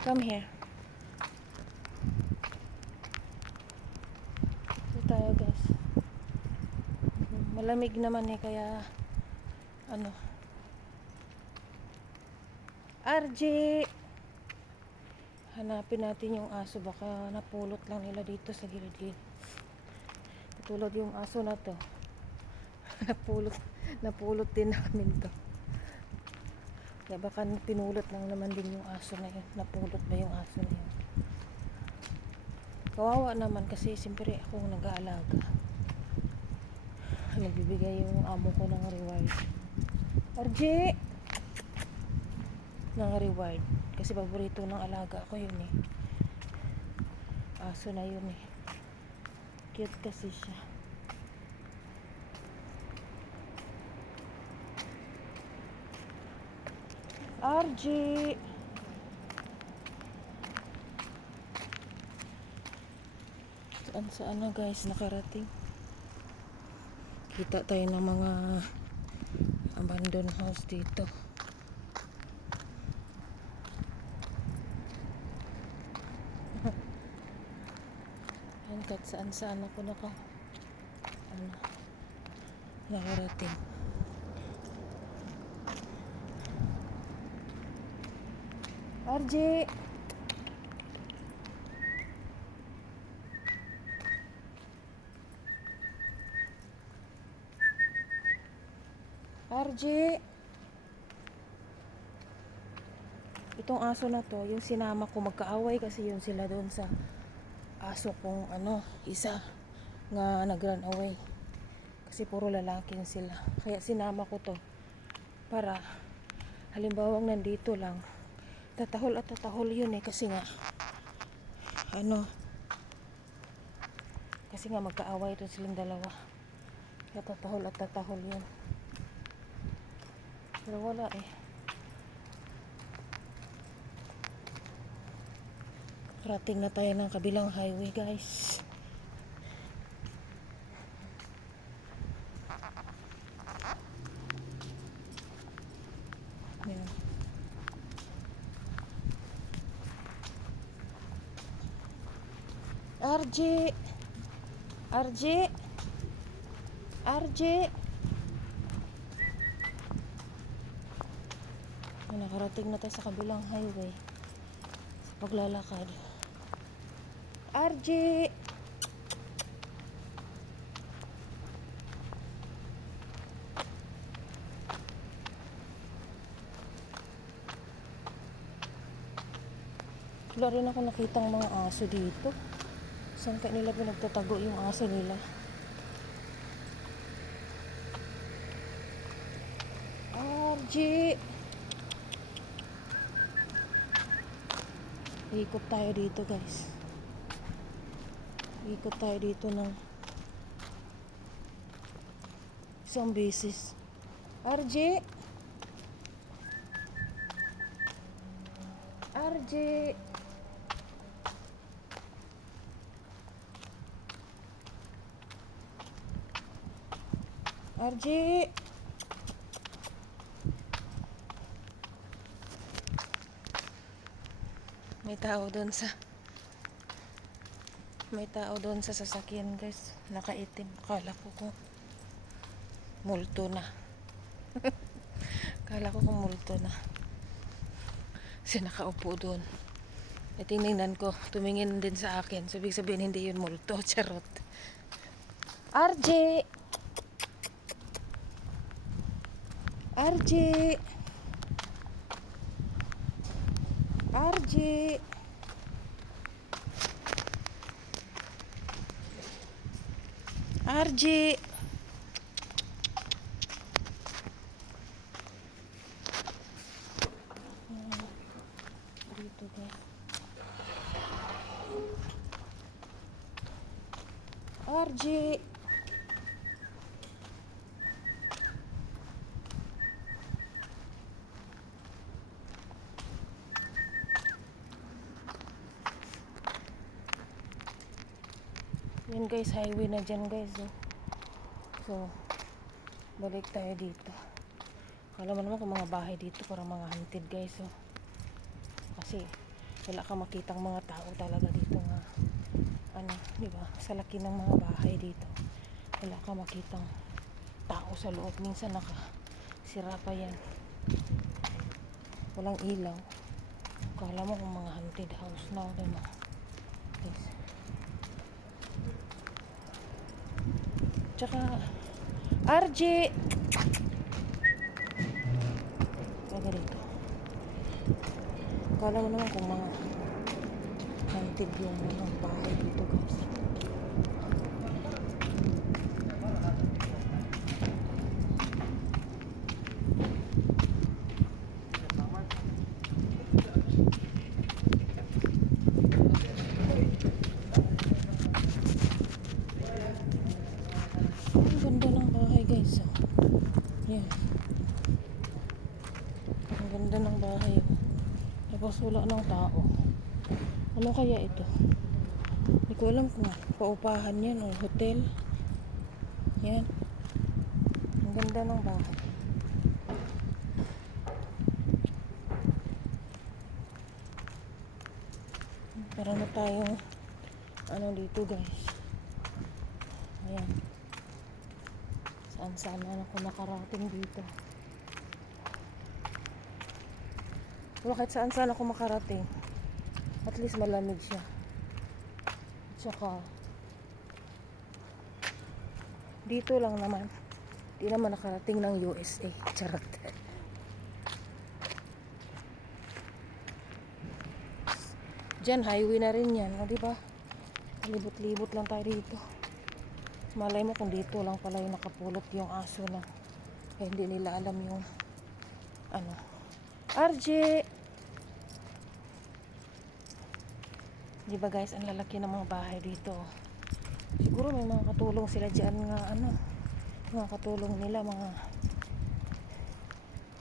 Come here. Ito tayo guys. Malamig naman eh kaya ano. RJ! Hanapin natin yung aso, baka napulot lang nila dito sa gilid-gilid. Katulad yung aso na to. napulot din namin to. Kaya baka pinulot lang naman din yung aso na yun. Napulot ba yung aso na yun? Kawawa naman kasi siyempre ako nag-aalaga. Nagbibigay yung amo ko ng reward. RJ! Ng reward. Kasi paborito ng alaga ko yun eh. Aso na yun eh. Cute kasi siya. RJ! Saan na guys nakarating. Kita tayo ng mga abandoned house dito. Yan, kahit saan ako nakarating. RJ! RJ! Itong aso na to, yung sinama ko, magkaaway kasi yun sila doon sa aso kong isa nga nag-run away. Kasi puro lalaki sila. Kaya sinama ko to para halimbawang nandito lang, tatahol at tatahol yun eh kasi nga magkaaway ito silang dalawa. Kaya tatahol at tatahol yun. Pero wala eh. Rating na tayo ng kabilang highway guys. Yan. RJ! RJ! RJ! Nakarating na tayo sa kabilang highway sa paglalakad. RJ! Wala rin ako nakitang mga aso dito. Saan ka nila pinagtatago yung aso nila? RJ! Ikot tayo dito guys. Ikot tayo dito ng isang beses. RJ! RJ! RJ! May tao doon sa sasakyan guys, nakaitim. Akala ko kung multo na. Akala ko kung multo na. Kasi nakaupo doon. E tingnan ko, tumingin din sa akin. So ibig sabihin hindi yun multo, charot. RJ! RJ! RJ! RJ! Dito guys. RJ! Yan guys, highway na dyan guys. So, balik tayo dito. Akala mo naman kung mga bahay dito, parang mga haunted guys. Kasi Wala ka makitang mga tao talaga dito nga ano, di ba? Sa laki ng mga bahay dito, wala ka makitang tao sa loob. Minsan nakasira pa yan, walang ilaw. Kala mo kung mga haunted house na, di ba? Yes. Tsaka RJ wala dito. Kala mo naman kung mga haunted yung mga bahay dito, guys. Ang ganda ng bahay, guys. Oh. Yan. Ang ganda ng bahay. Oh. Tapos wala ng tao. Ano kaya ito? Hindi ko alam kung paupahan yan o hotel. Yan. Ang ganda ng bahay. Para na tayong ano dito, guys. Ayan. Saan ako nakarating dito. Pero kahit saan ako makarating, at least malamig siya. At saka dito lang naman, di naman nakarating ng USA. Charot. Diyan highway na rin yan, o diba? Libot-libot lang tayo dito. Malay mo kung dito lang pala yung nakapulot yung aso na hindi nila alam yung ano. RJ! Diba guys, ang lalaki ng mga bahay dito. Siguro may mga katulong sila dyan nga ano, mga katulong nila, mga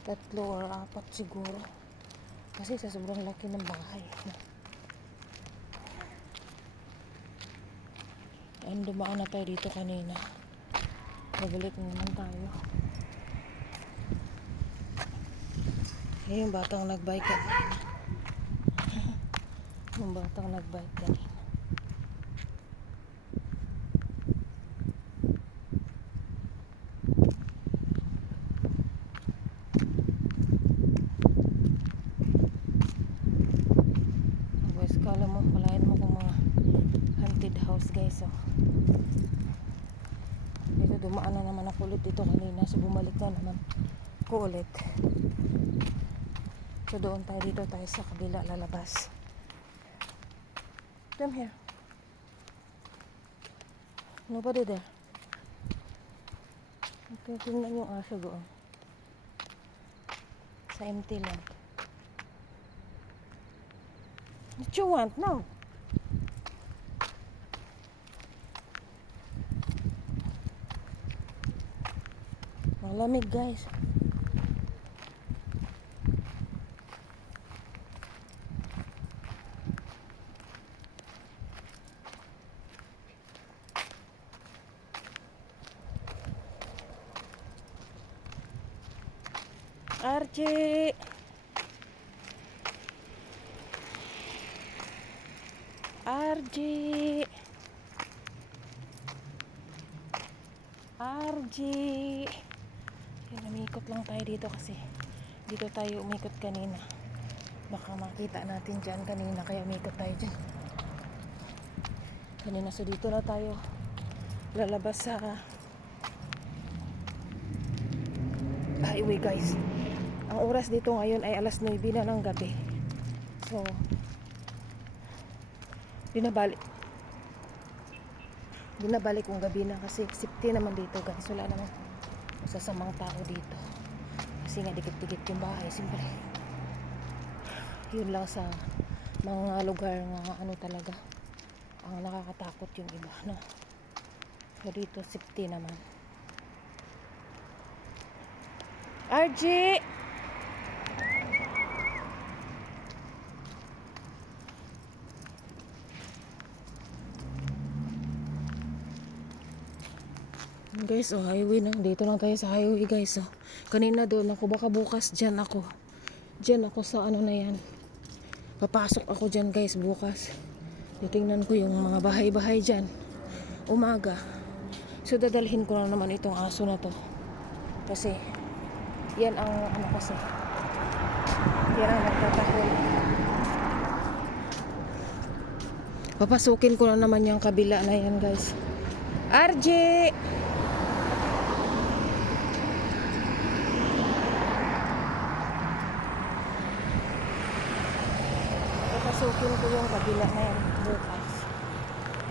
3 or 4 siguro. Kasi sa sobrang laki ng bahay. Ayun, dumaan na tayo dito kanina. Babalik naman tayo. Yung batang nagbike kanina. Yung batang nagbike kanina. Guys, kala mo, palayan mo kung mga haunted house, guys. Oh. Dito dumaan na naman ako ulit dito kanina. So bumalik na naman ko ulit. So doon tayo, dito tayo sa kabila lalabas. Come here. Nobody there. Okay, tingnan yung aso doon. Sa empty land. What you want now? Malamig, guys. RJ! RJ! RJ! Yan, umikot lang tayo dito kasi dito tayo umikot kanina. Baka makita natin dyan kanina, kaya umikot tayo dyan kanina. So dito na tayo lalabas sa highway, guys. Ang oras dito ngayon ay alas 9 na ng gabi. So dinabalik kong gabi na kasi safety naman dito, guys. Wala naman masasamang tao dito kasi nga dikit-dikit yung bahay. Siyempre yun lang sa mga lugar nga ano talaga ang nakakatakot yung iba, no? So dito safety naman. RJ! Guys, oh, highway na. Dito lang tayo sa highway, guys. Oh. Kanina doon ako, baka bukas dyan ako sa ano na yan, Papasok ako dyan guys bukas. Titingnan ko yung mga bahay-bahay dyan. Umaga. So dadalhin ko na naman itong aso na to. Kasi yan ang ano kasi. Yan ang nagtatahol. Papasukin ko na naman yung kabila na yan guys. RJ! Papasukin ko yung kabila na yan bukas.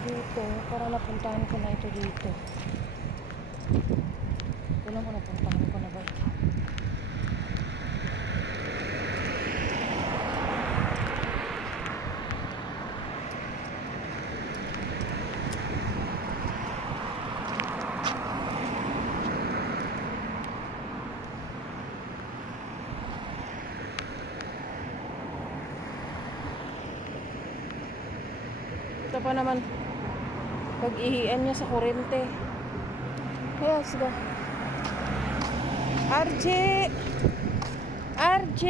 Dito, para napuntahan ko na ito dito. Kulang ko napuntahan ko na ba ito? Ito pa naman pag-ihian niya sa kurente. Yes, go. RJ! RJ!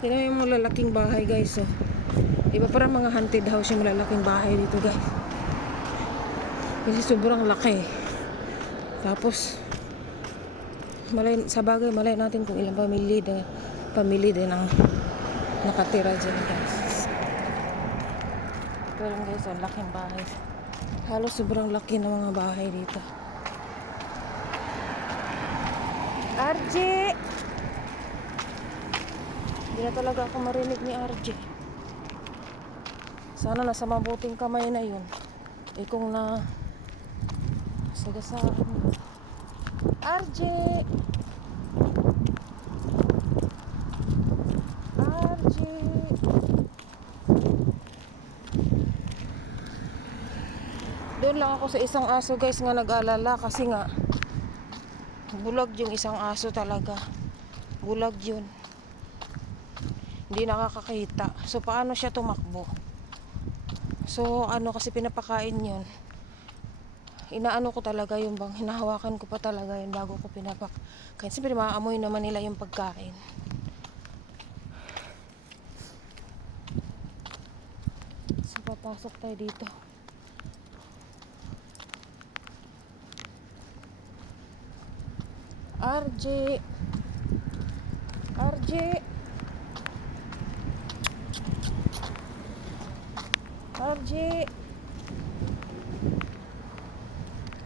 Tingnan mo yung malalaking bahay guys. Oh. Diba parang mga haunted house yung malalaking bahay dito guys. Kasi sobrang laki. Tapos sa bagay malay natin kung ilang pamilya din ang nakatira dyan guys. Pero guys, ang laking bahay. Halos sobrang laki ng mga bahay dito. RJ! Hindi na talaga ako marinig ni RJ. Sana nasa mabuting kamay na yun. Kung na sagasaan. RJ! RJ! Doon lang ako sa isang aso guys nga nag-alala kasi nga bulag yung isang aso talaga. Bulag yun. Hindi nakakakita. So paano siya tumakbo? So ano kasi pinapakain yun. Inaano ko talaga yung bang hinahawakan ko pa talaga yun bago ko pinapakain. Siyempre maamoy naman nila yung pagkain. So papasok tayo dito. RJ! RJ! RJ!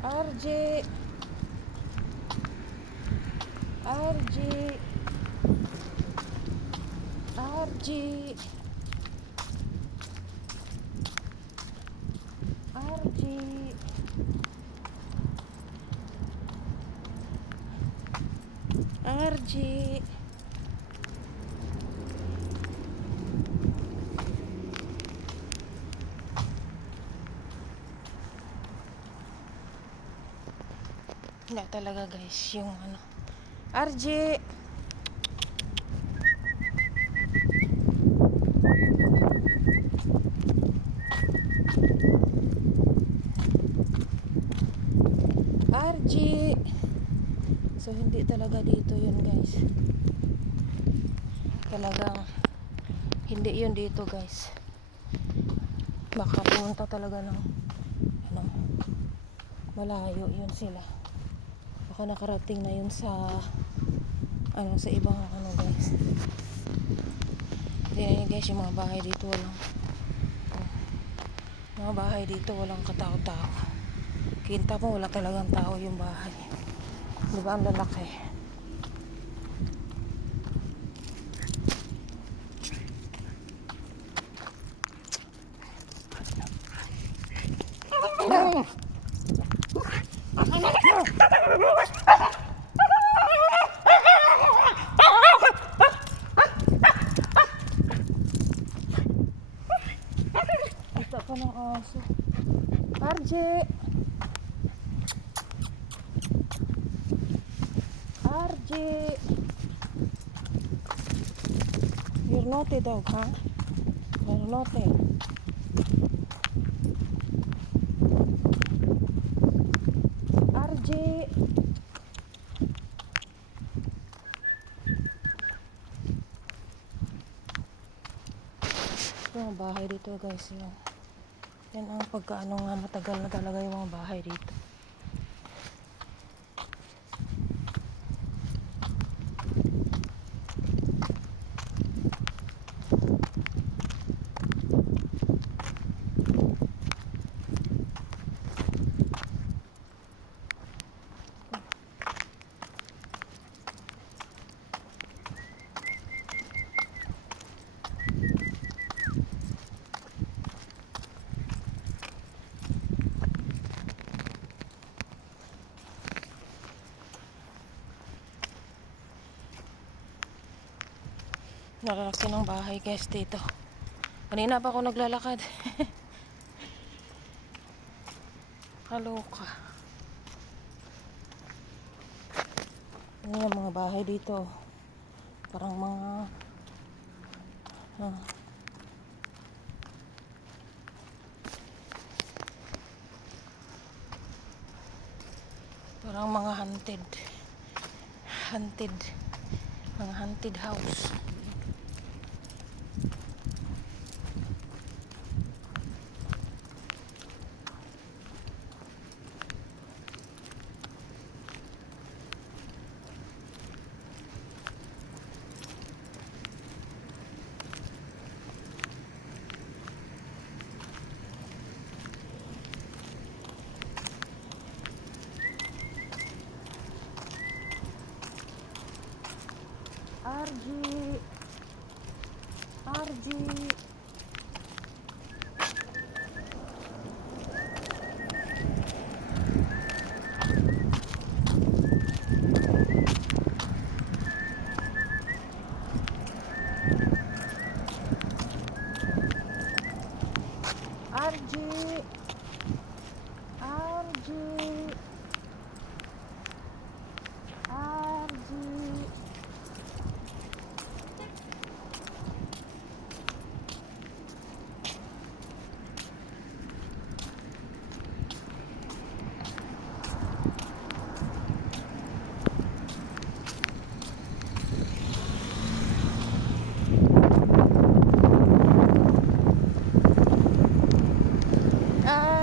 RJ! RJ! RJ! RJ! RJ! Hindi talaga guys yung ano. RJ! RJ! So hindi talaga dito yun guys. Talagang hindi yun dito guys. Baka pumunta talaga ng ano, malayo yun sila. Baka nakarating na yun sa ano, sa ibang ano guys. Tingnan guys yung mga bahay dito walang mga bahay dito walang katao-tao. Kita mo wala talagang tao yung bahay. Diba ang lalaki? Kita pa ng aso. RJ! RJ! You're naughty dog, huh? You're naughty. RJ! mga bahay dito guys. Yan ang pagkaano nga matagal na talaga yung mga bahay dito. Nalalaki ng bahay guys dito. Kanina pa ako naglalakad. Kaloka. Ano yung mga bahay dito? Parang mga parang mga haunted mga haunted house.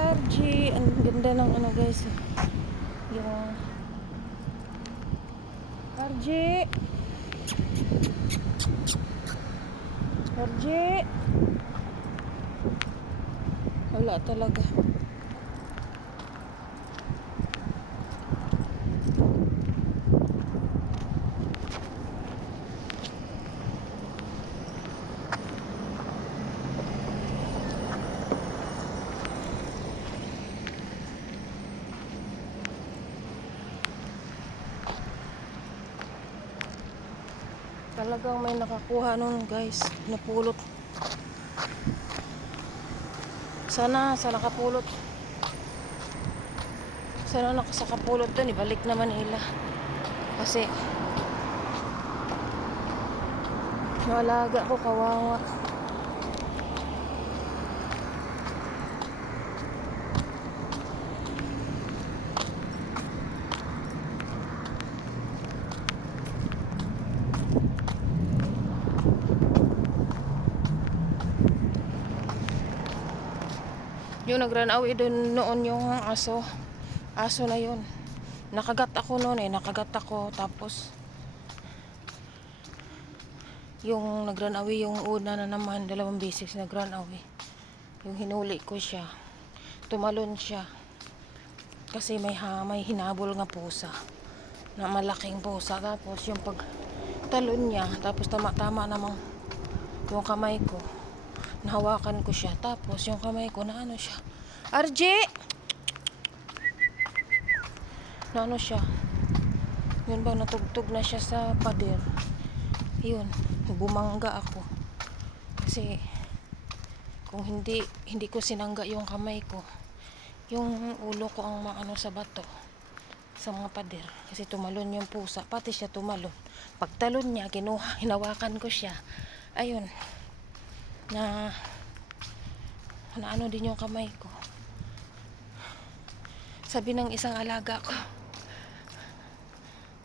RG ang ganda ng ano guys. Yung RG wala talaga. Talagang may nakakuha nun guys, napulot. Sana sa nakapulot. Sana nakasakapulot dun, ibalik naman nila. Kasi nalaga ko, kawawa. Yung nagranaw doon noon yung aso na yun. Nakagat ako noon nakagat ako. Tapos yung nagranawi yung una na naman, 2 beses nagranawi. Yung hinuli ko siya, tumalon siya kasi may hinabol nga pusa, na malaking pusa. Tapos yung pagtalon niya, tapos tama namang yung kamay ko, nahawakan ko siya. Tapos yung kamay ko na ano siya, RJ na ano siya, yun bang natugtog na siya sa pader. Yun, bumangga ako kasi kung hindi ko sinangga yung kamay ko, yung ulo ko ang maano sa bato, sa mga pader. Kasi tumalon yung pusa, pati siya tumalon. Pagtalon niya, hinawakan ko siya, ayun, na ano din yung kamay ko. Sabi ng isang alaga ko,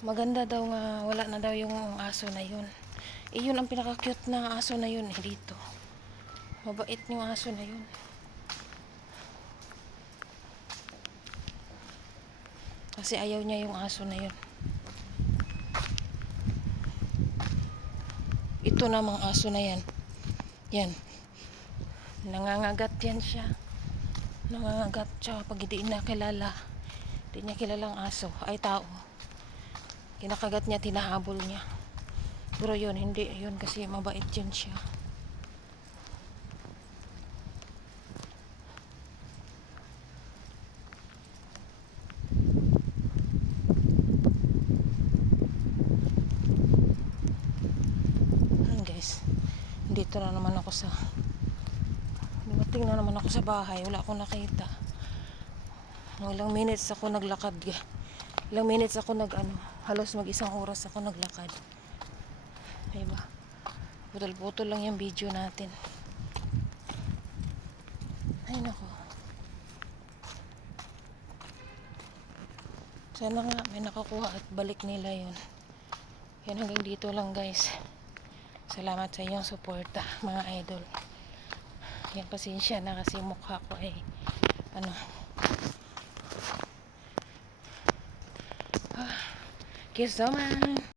maganda daw nga wala na daw yung aso na yun. Yun ang pinaka-cute na aso na yun dito. Mabait yung aso na yun. Kasi ayaw niya yung aso na yun. Ito namang aso na yan. Yan. Nangangagat yan siya. Nangangagat siya pag hindi na kilala. Hindi niya kilalang aso. Ay tao. Kinakagat niya, tinahabol niya. Pero yun, hindi. Yun kasi mabait yun siya. Guys, dito na naman ako sa dumating na naman ako sa bahay. Wala akong nakita. Ilang minutes ako naglakad. Ilang minutes ako halos mag-isang oras ako naglakad. Diba? Putol-putol lang yung video natin. Ay nako. Sana nga may nakakuha at balik nila yun. Yan, hanggang dito lang guys. Salamat sa inyong suporta, mga idol. Yan, pasensya na kasi mukha ko ay kiss so much.